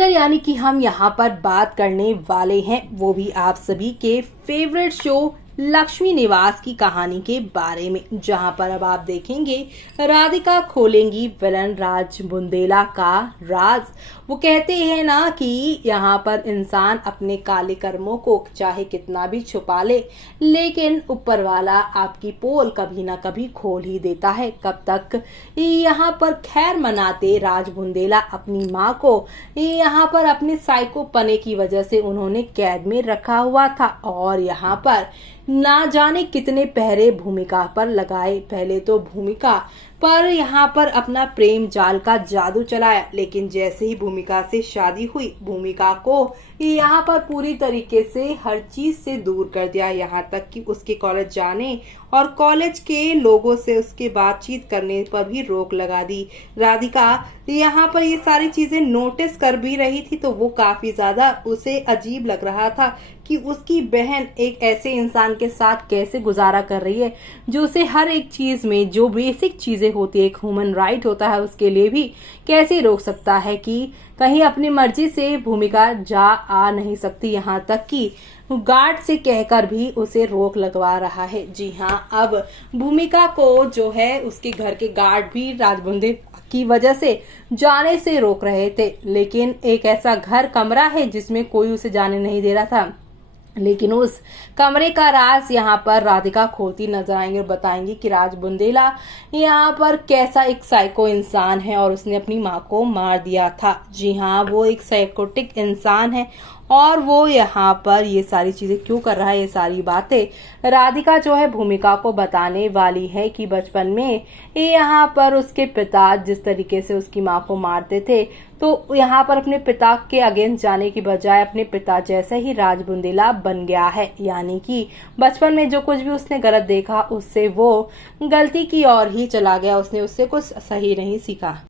Dinner यानी कि हम यहाँ पर बात करने वाले हैं वो भी आप सभी के फेवरेट शो लक्ष्मी निवास की कहानी के बारे में, जहां पर अब आप देखेंगे राधिका खोलेंगी विलन राज बुंदेला का राज। वो कहते हैं ना कि यहाँ पर इंसान अपने काले कर्मों को चाहे कितना भी छुपा ले, लेकिन ऊपर वाला आपकी पोल कभी ना कभी खोल ही देता है। कब तक यहाँ पर खैर मनाते राज बुंदेला अपनी माँ को यहाँ पर अपने साइको पने की वजह से उन्होंने कैद में रखा हुआ था, और यहाँ पर ना जाने कितने पहरे भूमिका पर लगाए। पहले तो भूमिका पर यहाँ पर अपना प्रेम जाल का जादू चलाया, लेकिन जैसे ही भूमिका से शादी हुई, भूमिका को यहाँ पर पूरी तरीके से हर चीज से दूर कर दिया। यहाँ तक कि उसके कॉलेज जाने और कॉलेज के लोगों से उसके बातचीत करने पर भी रोक लगा दी। राधिका यहाँ पर ये सारी चीजें नोटिस कर भी रही थी, तो वो काफी ज्यादा उसे अजीब लग रहा था कि उसकी बहन एक ऐसे इंसान के साथ कैसे गुजारा कर रही है जो उसे हर एक चीज में, जो बेसिक चीजें होती है, एक ह्यूमन राइट होता है, उसके लिए भी कैसे रोक सकता है कि कहीं अपनी मर्जी से भूमिका जा आ नहीं सकती। यहाँ तक कि गार्ड से कहकर भी उसे रोक लगवा रहा है। जी हाँ, अब भूमिका को जो है उसके घर के गार्ड भी राजबुंदे की वजह से जाने से रोक रहे थे, लेकिन एक ऐसा घर कमरा है जिसमें कोई उसे जाने नहीं दे रहा था। लेकिन उस कमरे का राज यहाँ पर राधिका खोलती नजर आएंगे और बताएंगी कि राज बुंदेला यहाँ पर कैसा एक साइको इंसान है और उसने अपनी माँ को मार दिया था। जी हाँ, वो एक साइकोटिक इंसान है और वो यहाँ पर ये सारी चीजें क्यों कर रहा है, ये सारी बातें राधिका जो है भूमिका को बताने वाली है कि बचपन में यहाँ पर उसके पिता जिस तरीके से उसकी माँ को मारते थे, तो यहाँ पर अपने पिता के अगेंस्ट जाने की बजाय अपने पिता जैसे ही राज बुंदेला बन गया है। यानी कि बचपन में जो कुछ भी उसने गलत देखा उससे वो गलती की ओर ही चला गया, उसने उससे कुछ सही नहीं सीखा।